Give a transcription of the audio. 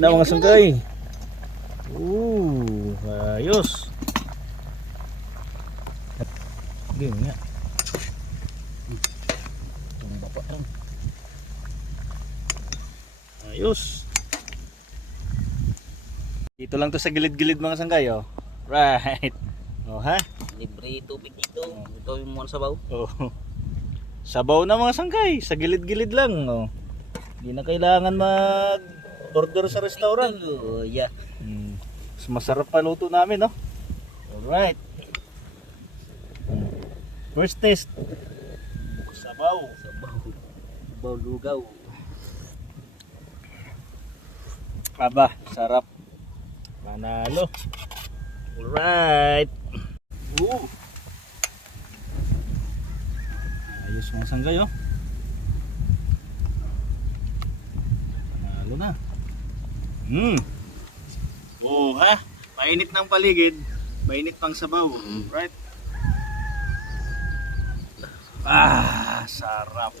na mga sangkay. Ayos. Game nga. Tumba pa rin. Ayos. Dito lang to sa gilid-gilid mga sangkay, oh. Right. Oh, ha? Libre tubig dito. Ito yung mga sabaw. Oh. Sabaw na mga sangkay, sa gilid-gilid lang, oh. Hindi na kailangan mag-order sa restaurant. Oh, yeah. Mas masarap pa luto namin, no? Alright. First test. Sabaw. Sabaw. Sabaw lugaw. Aba, sarap. Manalo. Alright. Ayos mga sanggay, oh. Manalo na. Ha? Mainit ng paligid, mainit pang sabaw. Right? Sarap.